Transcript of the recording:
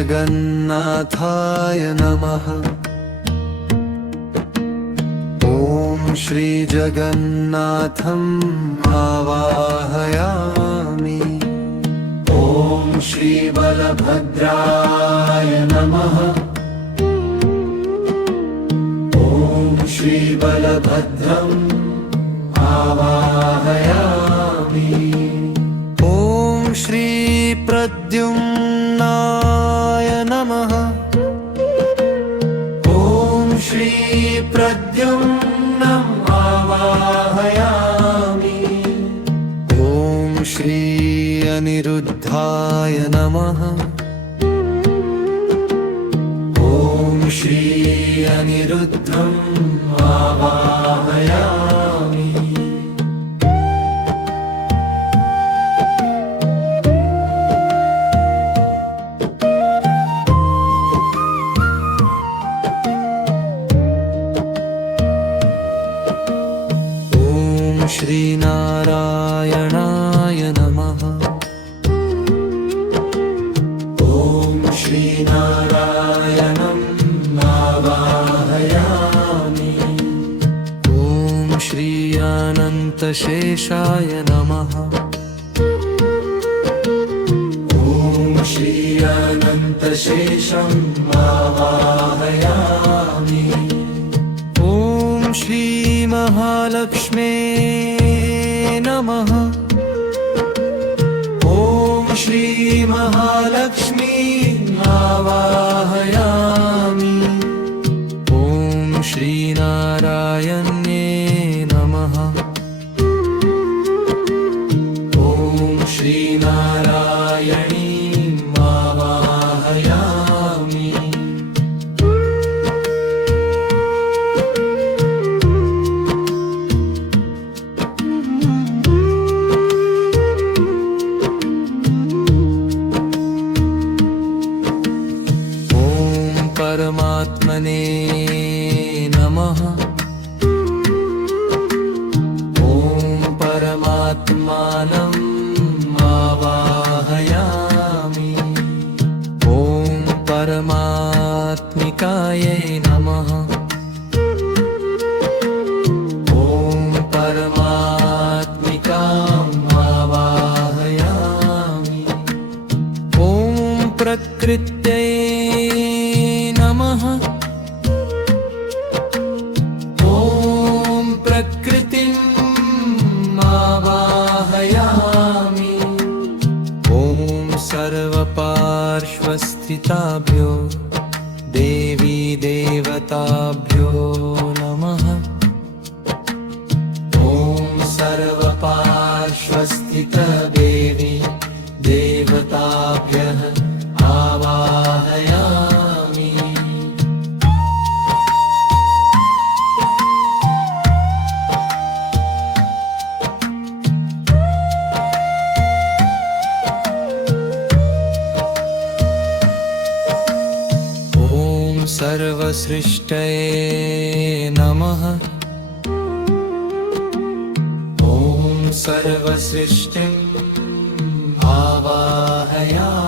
जगन्नाथाय नमः। ॐ श्री जगन्नाथम् आवाहयामि। ॐ श्री बलभद्राय नमः। ॐ श्री बलभद्रम् आवाहयामि। ॐ श्री प्रद्युम्नाय नमः। ॐ श्री प्रद्युम्नम् आवाहयामि। ॐ श्री अनिरुद्धाय नमः। ॐ श्री अनिरुद्धम् आवाहयामि। ॐ श्री नारायणाय नमः। ॐ श्री नारायणम् आवाहयामि। ॐ श्री अनन्तशेषाय नमः। ॐ श्री अनन्तशेषम् आवाहयामि। ॐ श्री महालक्ष्मे नमः। ॐ श्री महालक्ष्मी आवाहयामि। ॐ श्री नारायण्ये नमः। ॐ श्री नारायणी आवाहयामि। परमात्मने नमः। ॐ परमात्मानम् आवाहयामि। ॐ परमात्मिकायै नमः। ॐ परमात्मिकाम् आवाहयामि। ॐ प्रकृत्यै नमः। ॐ प्रकृतिम् आवाहयामि। ॐ सर्वपार्श्वस्थिताभ्यो देवी देवताभ्यो नमः। ॐ सर्वपार्श्वस्थितदेवी देवताभ्यः आवाहयामि। ॐ सर्वसृष्टये नमः। ॐ सर्वसृष्टिम् आवाहयामि।